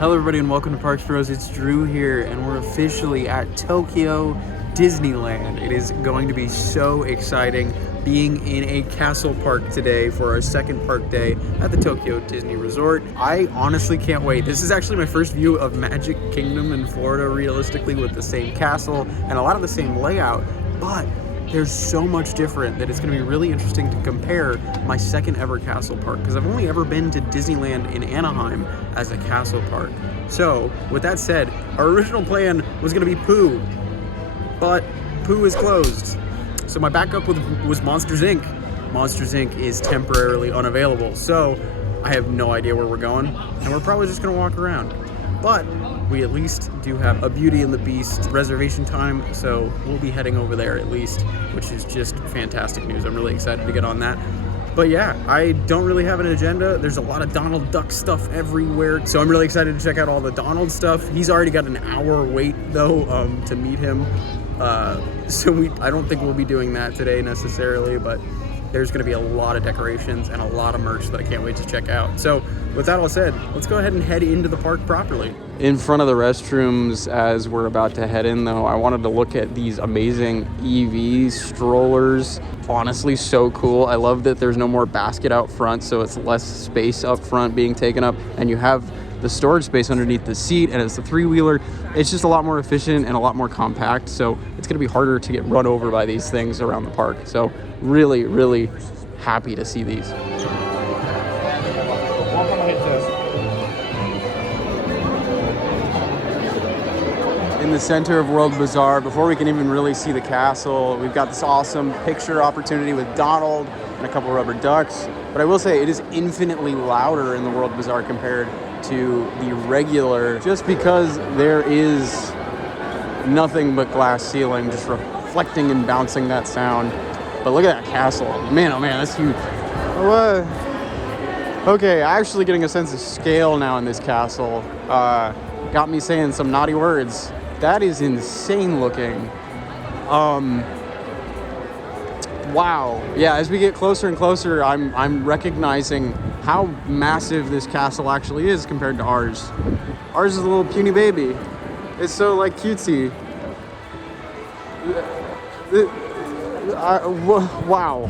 Hello everybody and welcome to Parks Bros. It's Drew here and we're officially at Tokyo Disneyland. It is going to be so exciting being in a castle park today for our second park day at the Tokyo Disney Resort. I honestly can't wait. This is actually my first view of Magic Kingdom in Florida, realistically, with the same castle and a lot of the same layout, but there's so much different that it's going to be really interesting to compare my second ever castle park, because I've only ever been to Disneyland in Anaheim as a castle park. So with that said, our original plan was going to be Pooh, but Pooh is closed. So my backup was Monsters Inc. Monsters Inc. is temporarily unavailable, so I have no idea where we're going, and we're probably just going to walk around. But we at least do have a Beauty and the Beast reservation time, so we'll be heading over there at least, which is just fantastic news. I'm really excited to get on that. But yeah, I don't really have an agenda. There's a lot of Donald Duck stuff everywhere, so I'm really excited to check out all the Donald stuff. He's already got an hour wait though to meet him, so I don't think we'll be doing that today necessarily, but there's going to be a lot of decorations and a lot of merch that I can't wait to check out. So with that all said, let's go ahead and head into the park properly. In front of the restrooms as we're about to head in though, I wanted to look at these amazing EV strollers. Honestly, so cool. I love that there's no more basket out front, so it's less space up front being taken up, and you have the storage space underneath the seat, and it's a three-wheeler. It's just a lot more efficient and a lot more compact, so it's going to be harder to get run over by these things around the park. So really, really happy to see these. In the center of World Bazaar, before we can even really see the castle, we've got this awesome picture opportunity with Donald and a couple rubber ducks. But I will say it is infinitely louder in the World Bazaar compared to the regular, just because there is nothing but glass ceiling just reflecting and bouncing that sound. But look at that castle. Man, oh man, that's huge. Okay, actually getting a sense of scale now in this castle. Got me saying some naughty words. That is insane looking. Wow. Yeah, as we get closer and closer, I'm recognizing how massive this castle actually is compared to ours. Ours is a little puny baby. It's so like cutesy. Wow.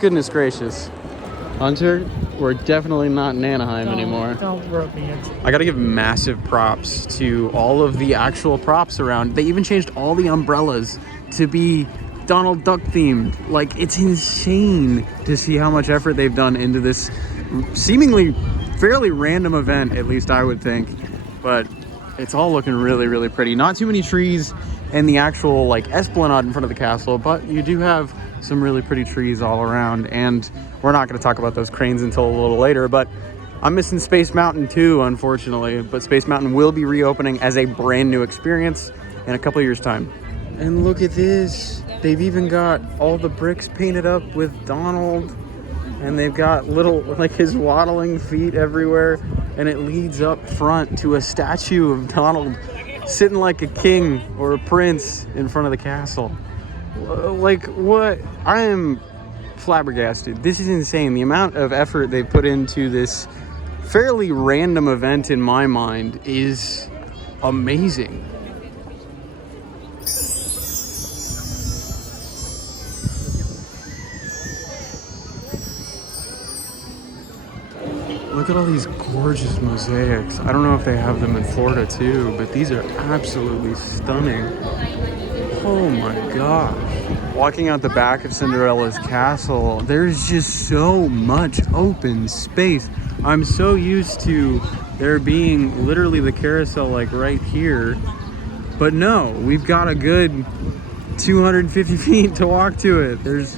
Goodness gracious. Hunter, we're definitely not in Anaheim anymore. Don't rub me into it. I gotta give massive props to all of the actual props around. They even changed all the umbrellas to be Donald Duck themed. Like, it's insane to see how much effort they've done into this seemingly fairly random event, at least I would think. But it's all looking really, really pretty. Not too many trees and the actual like esplanade in front of the castle, but you do have some really pretty trees all around, and we're not going to talk about those cranes until a little later, but I'm missing Space Mountain too, unfortunately. But Space Mountain will be reopening as a brand new experience in a couple of years time. And look at this, they've even got all the bricks painted up with Donald, and they've got little like his waddling feet everywhere, and it leads up front to a statue of Donald sitting like a king or a prince in front of the castle. Like, what? I am flabbergasted. This is insane. The amount of effort they've put into this fairly random event in my mind is amazing. Look at all these gorgeous mosaics. I don't know if they have them in Florida too, but these are absolutely stunning. Oh my gosh. Walking out the back of Cinderella's castle, there's just so much open space. I'm so used to there being literally the carousel like right here, but no, we've got a good 250 feet to walk to it. There's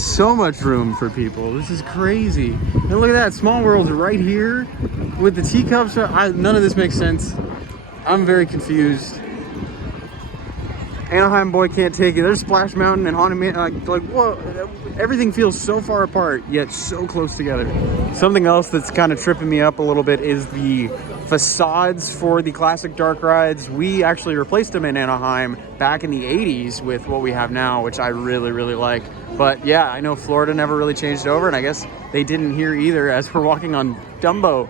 so much room for people. This is crazy. And look at that, Small World's right here with the teacups. None of this makes sense. I'm very confused. Anaheim boy can't take it. There's Splash Mountain and Haunted Mansion. Like, whoa, everything feels so far apart, yet so close together. Something else that's kind of tripping me up a little bit is the facades for the classic dark rides. We actually replaced them in Anaheim back in the 80s with what we have now, which I really, really like. But yeah, I know Florida never really changed over, and I guess they didn't here either, as we're walking on Dumbo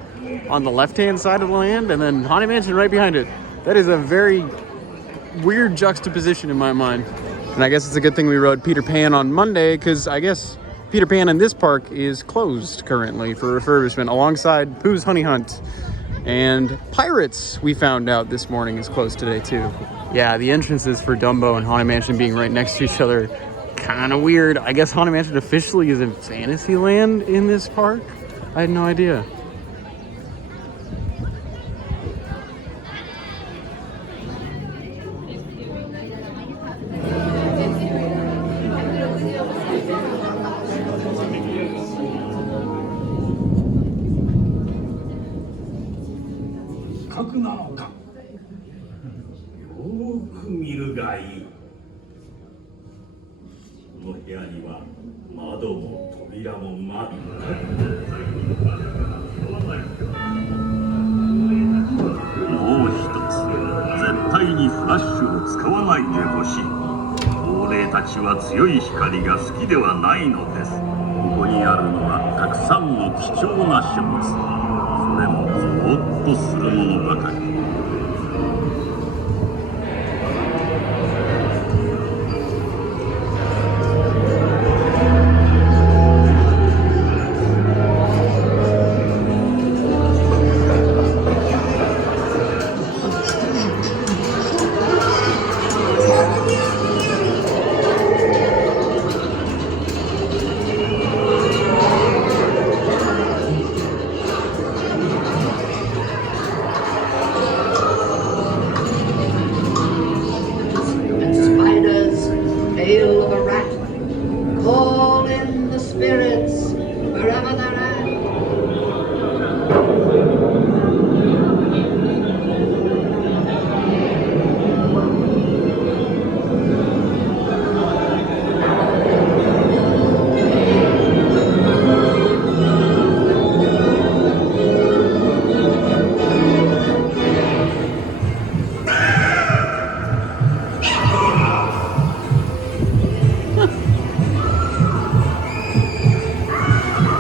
on the left-hand side of the land, and then Haunted Mansion right behind it. That is a very weird juxtaposition in my mind. And I guess it's a good thing we rode Peter Pan on Monday, because I guess Peter Pan in this park is closed currently for refurbishment, alongside Pooh's Honey Hunt. And Pirates, we found out this morning, is closed today too. Yeah, the entrances for Dumbo and Haunted Mansion being right next to each other, kind of weird. I guess Haunted Mansion officially is in Fantasyland in this park. I had no idea.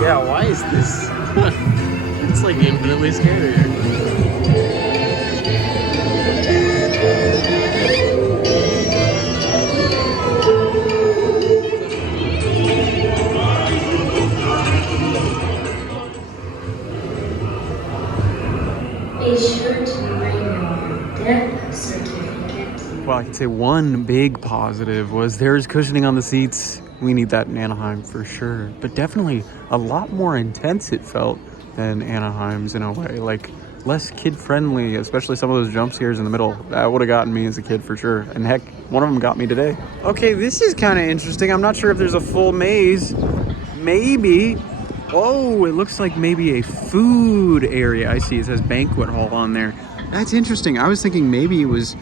Yeah, why is this? It's like infinitely scarier. Be sure to bring your death certificate. Well, I can say one big positive was there's cushioning on the seats. We need that in Anaheim for sure. But definitely a lot more intense it felt than Anaheim's in a way. Like less kid-friendly, especially some of those jump scares in the middle. That would have gotten me as a kid for sure. And heck, one of them got me today. Okay, this is kind of interesting. I'm not sure if there's a full maze. Maybe. Oh, it looks like maybe a food area. I see it says banquet hall on there. That's interesting. I was thinking maybe it was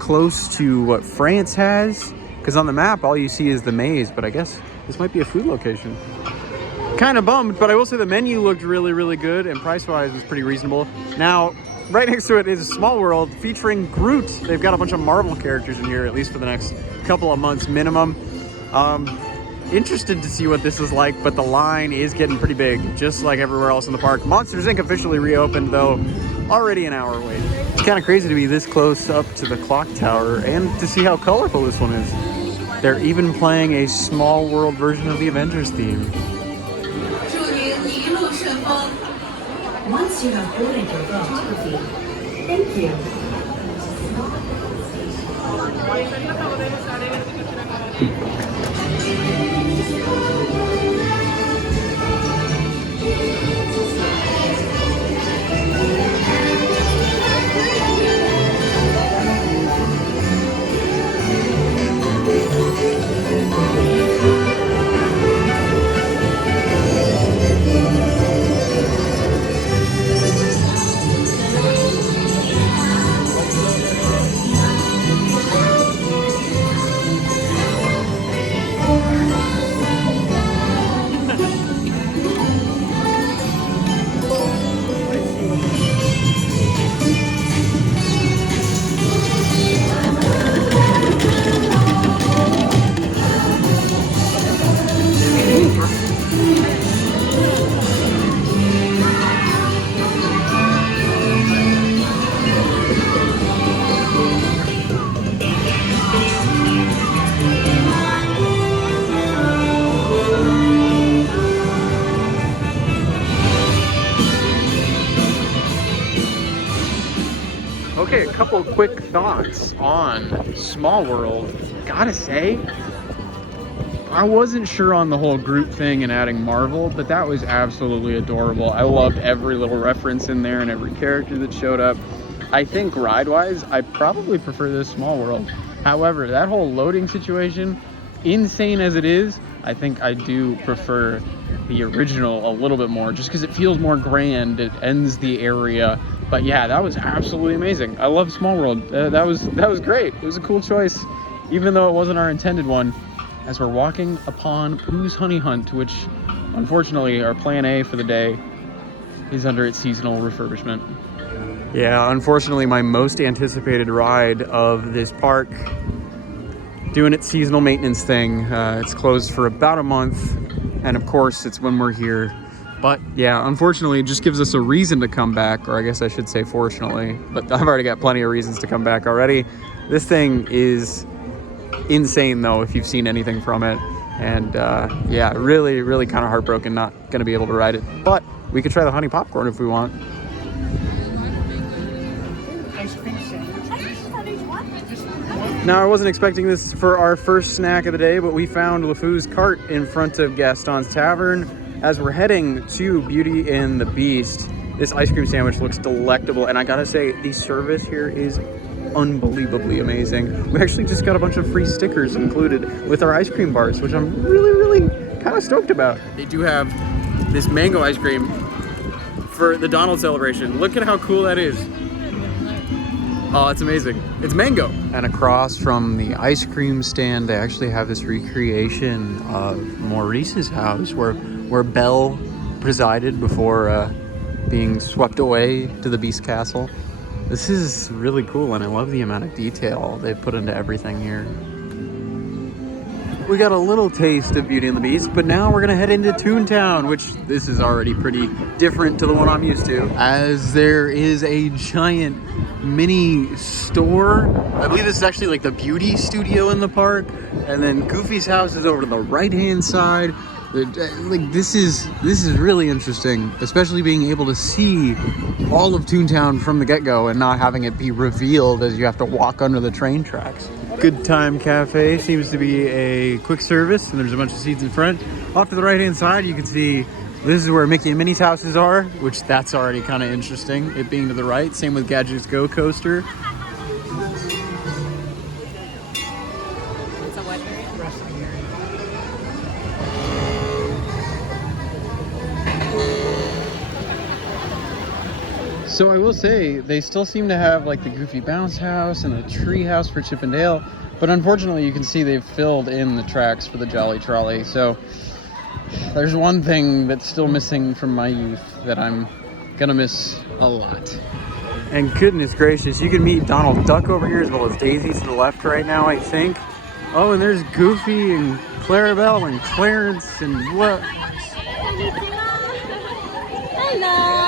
close to what France has, because on the map all you see is the maze, but I guess this might be a food location. Kind of bummed, but I will say the menu looked really, really good, and price-wise was pretty reasonable. Now, right next to it is a Small World featuring Groot. They've got a bunch of Marvel characters in here, at least for the next couple of months minimum. Interested to see what this is like, but the line is getting pretty big, just like everywhere else in the park. Monsters Inc. officially reopened, though, already an hour wait. It's kind of crazy to be this close up to the clock tower and to see how colorful this one is. They're even playing a Small World version of the Avengers theme. Once you have boarded your photography, thank you. Okay, a couple of quick thoughts on Small World. Gotta say, I wasn't sure on the whole group thing and adding Marvel, but that was absolutely adorable. I loved every little reference in there and every character that showed up. I think ride-wise, I probably prefer this Small World. However, that whole loading situation, insane as it is, I think I do prefer the original a little bit more, just because it feels more grand. It ends the area. But yeah, that was absolutely amazing. I love Small World. That was great. It was a cool choice, even though it wasn't our intended one. As we're walking upon Pooh's Honey Hunt, which unfortunately our plan A for the day is under its seasonal refurbishment. Yeah, unfortunately my most anticipated ride of this park doing its seasonal maintenance thing. It's closed for about a month, and of course it's when we're here. But yeah, unfortunately it just gives us a reason to come back, or I guess I should say fortunately, but I've already got plenty of reasons to come back already. This thing is insane though, if you've seen anything from it. And yeah, really kind of heartbroken not gonna be able to ride it, but we could try the honey popcorn if we want. Now, I wasn't expecting this for our first snack of the day, but we found LeFou's cart in front of Gaston's Tavern. As we're heading to Beauty and the Beast, this ice cream sandwich looks delectable, and I gotta say, the service here is unbelievably amazing. We actually just got a bunch of free stickers included with our ice cream bars, which I'm really kind of stoked about. They do have this mango ice cream for the Donald celebration. Look at how cool that is. Oh, it's amazing. It's mango. And across from the ice cream stand, they actually have this recreation of Maurice's house where Belle presided before being swept away to the Beast Castle. This is really cool, and I love the amount of detail they put into everything here. We got a little taste of Beauty and the Beast, but now we're gonna head into Toontown, which this is already pretty different to the one I'm used to, as there is a giant mini store. I believe this is actually like the beauty studio in the park, and then Goofy's house is over to the right-hand side. Like this is really interesting, especially being able to see all of Toontown from the get-go and not having it be revealed as you have to walk under the train tracks. Good Time Cafe seems to be a quick service, and there's a bunch of seats in front. Off to the right-hand side, you can see this is where Mickey and Minnie's houses are, which that's already kind of interesting, it being to the right. Same with Gadget's Go Coaster. So I will say, they still seem to have like the Goofy Bounce House and the Tree House for Chip and Dale, but unfortunately you can see they've filled in the tracks for the Jolly Trolley. So there's one thing that's still missing from my youth that I'm gonna miss a lot. And goodness gracious, you can meet Donald Duck over here as well as Daisy to the left right now, I think. Oh, and there's Goofy and Clarabelle and Clarence and what? Hello.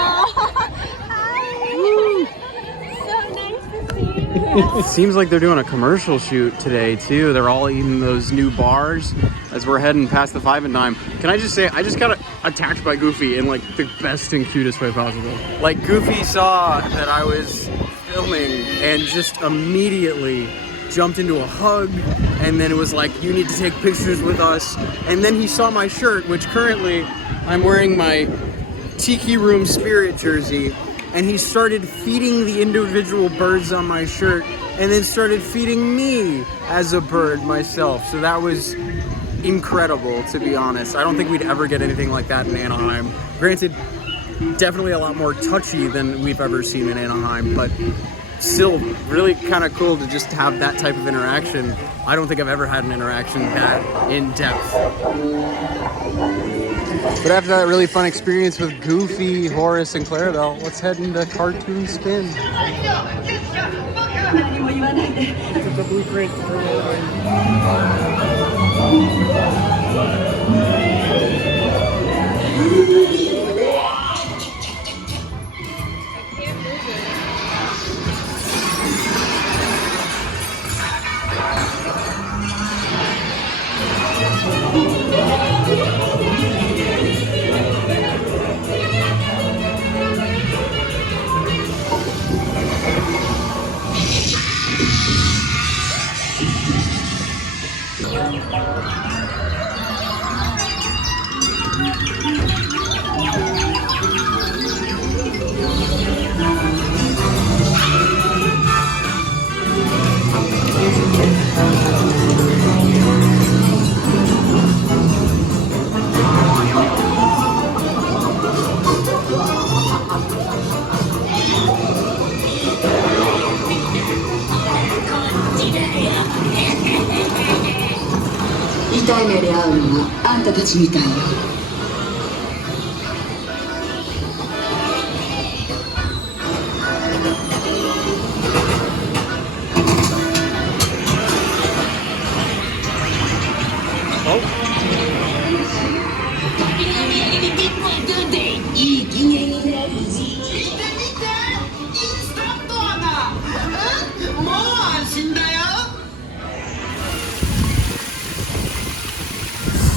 It seems like they're doing a commercial shoot today too. They're all eating those new bars as we're heading past the 5 and Dime. Can I just say, I just got attacked by Goofy in like the best and cutest way possible. Like Goofy saw that I was filming and just immediately jumped into a hug, and then it was like, you need to take pictures with us. And then he saw my shirt, which currently I'm wearing my Tiki Room Spirit jersey, and he started feeding the individual birds on my shirt and then started feeding me as a bird myself. So that was incredible, to be honest. I don't think we'd ever get anything like that in Anaheim. Granted, definitely a lot more touchy than we've ever seen in Anaheim, but still really kind of cool to just have that type of interaction. I don't think I've ever had an interaction that in depth. But after that really fun experience with Goofy, Horace, and Clarabelle, let's head into Cartoon Spin. The blueprint for 痛い目で会うのはあんたたちみたいよ。いい機嫌になるぞ。見て見て、インスタントだ。もう安心だよ。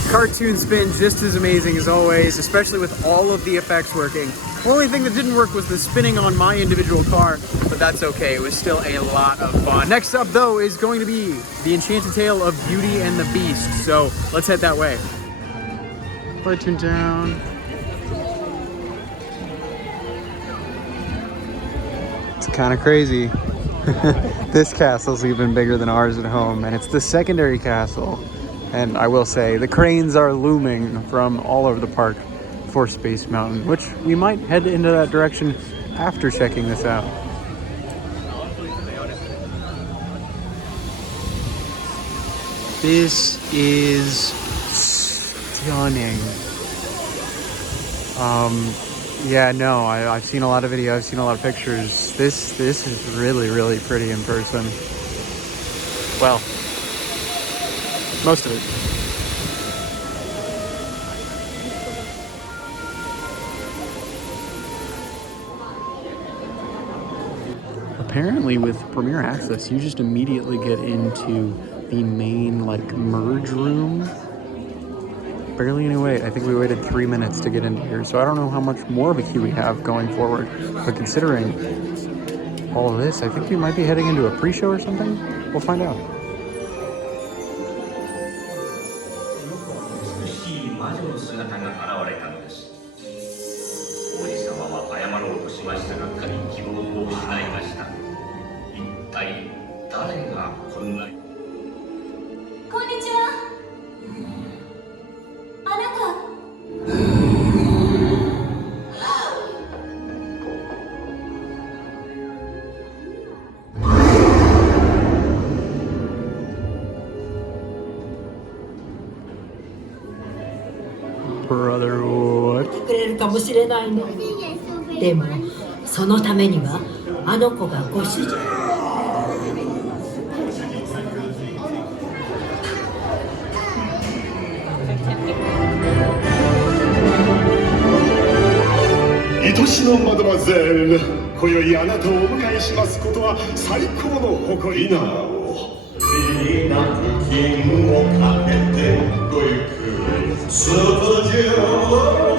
Cartoon spin, just as amazing as always, especially with all of the effects working. Only thing that didn't work was the spinning on my individual car, but that's okay. It was still a lot of fun. Next up, though, is going to be the Enchanted Tale of Beauty and the Beast. So let's head that way. Light tune down. It's kind of crazy. This castle's even bigger than ours at home, and it's the secondary castle. And I will say, the cranes are looming from all over the park for Space Mountain, which we might head into that direction after checking this out. This is stunning. Yeah, no, I've seen a lot of videos, I've seen a lot of pictures. This is really, really pretty in person. Well, most of it. Apparently with Premier Access, you just immediately get into the main merge room. Barely any wait. I think we waited 3 minutes to get into here, so I don't know how much more of a queue we have going forward. But considering all of this, I think we might be heading into a pre-show or something. We'll find out. くれるかもしれないね。でもそのためにはあの子がご主人。愛しのマドマゼル、今宵あなたをお迎えしますことは最高の誇りなの。美なる金をかけてごゆっくりスタジオ。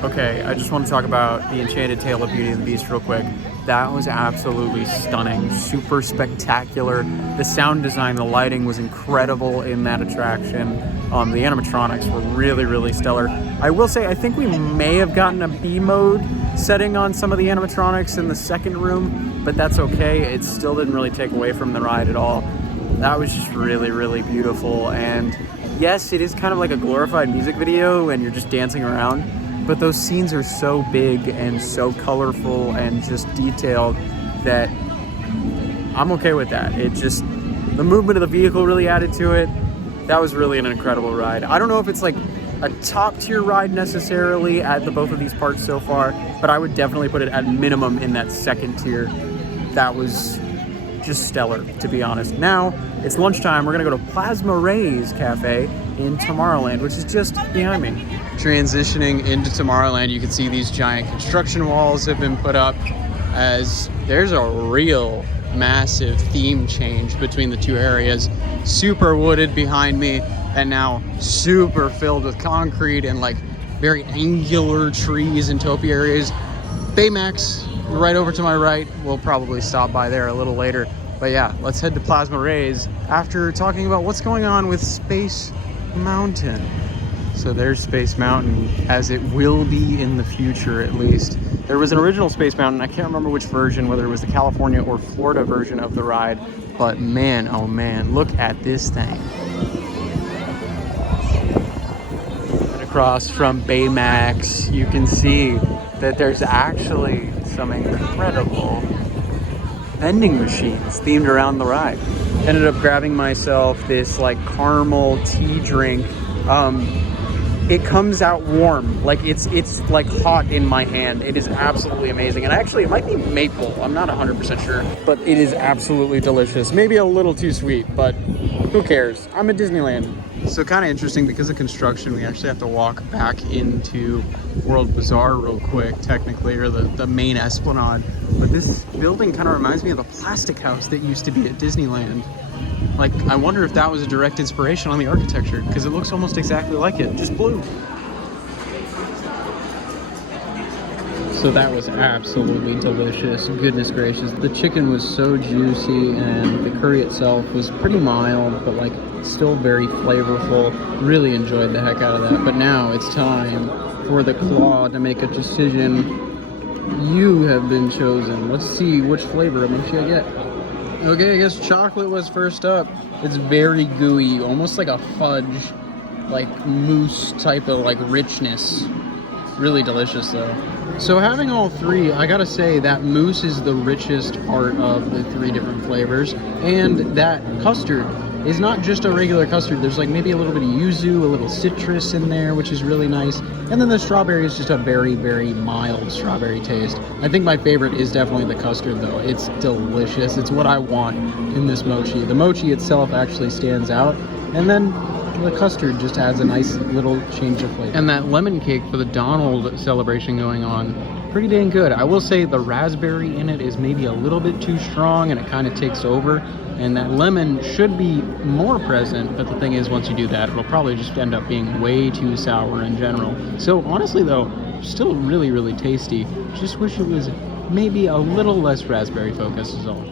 Okay, I just want to talk about the Enchanted Tale of Beauty and the Beast real quick. That was absolutely stunning, super spectacular. The sound design, the lighting was incredible in that attraction. The animatronics were really, really stellar. I will say, I think we may have gotten a B mode setting on some of the animatronics in the second room, but that's okay. It still didn't really take away from the ride at all. That was just really, really beautiful. And yes, it is kind of like a glorified music video and you're just dancing around. But those scenes are so big and so colorful and just detailed that I'm okay with that. It just, the movement of the vehicle really added to it. That was really an incredible ride. I don't know if it's like a top tier ride necessarily at the both of these parks so far, but I would definitely put it at minimum in that second tier. That was just stellar, to be honest. Now it's lunchtime. We're gonna go to Plasma Rays Cafe in Tomorrowland, which is just behind me. Transitioning into Tomorrowland, you can see these giant construction walls have been put up, as there's a real massive theme change between the two areas. Super wooded behind me, and now super filled with concrete and like very angular trees and topi areas. Baymax right over to my right. We'll probably stop by there a little later. But yeah, let's head to Plasma Rays after talking about what's going on with Space Mountain. So there's Space Mountain, as it will be in the future at least. There was an original Space Mountain. I can't remember which version, whether it was the California or Florida version of the ride. But man, oh man, look at this thing. And across from Baymax, you can see that there's actually some incredible vending machines themed around the ride. Ended up grabbing myself this like caramel tea drink. It comes out warm, like it's like hot in my hand. It is absolutely amazing. And actually it might be maple, I'm not 100% sure, but it is absolutely delicious. Maybe a little too sweet, but who cares? I'm at Disneyland. So kind of interesting, because of construction, we actually have to walk back into World Bazaar real quick, technically, or the main Esplanade. But this building kind of reminds me of the plastic house that used to be at Disneyland. Like, I wonder if that was a direct inspiration on the architecture, because it looks almost exactly like it, just blue. So that was absolutely delicious. Goodness gracious. The chicken was so juicy, and the curry itself was pretty mild, but like still very flavorful. Really enjoyed the heck out of that. But now it's time for the claw to make a decision. You have been chosen. Let's see which flavor of mochi I get. Okay, I guess chocolate was first up. It's very gooey, almost like a fudge, like mousse type of like richness. Really delicious though. So having all three, I gotta say that mousse is the richest part of the three different flavors. And that custard is not just a regular custard. There's like maybe a little bit of yuzu, a little citrus in there, which is really nice. And then the strawberry is just a very, very mild strawberry taste. I think my favorite is definitely the custard though. It's delicious. It's what I want in this mochi. The mochi itself actually stands out. And then the custard just adds a nice little change of flavor. And that lemon cake for the Donald celebration going on, pretty dang good. I will say the raspberry in it is maybe a little bit too strong, and it kind of takes over. And that lemon should be more present, but the thing is, once you do that, it'll probably just end up being way too sour in general. So honestly though, still really, really tasty. Just wish it was maybe a little less raspberry focused is all.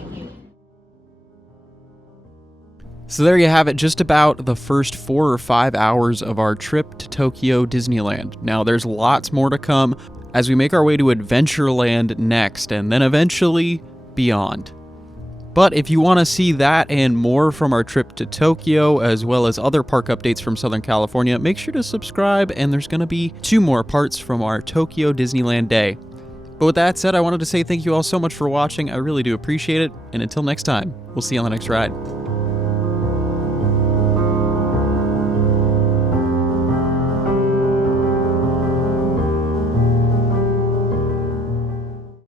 So there you have it, just about the first 4 or 5 hours of our trip to Tokyo Disneyland. Now there's lots more to come as we make our way to Adventureland next, and then eventually beyond. But if you want to see that and more from our trip to Tokyo, as well as other park updates from Southern California, make sure to subscribe, and there's going to be 2 more parts from our Tokyo Disneyland day. But with that said, I wanted to say thank you all so much for watching. I really do appreciate it, and until next time, we'll see you on the next ride.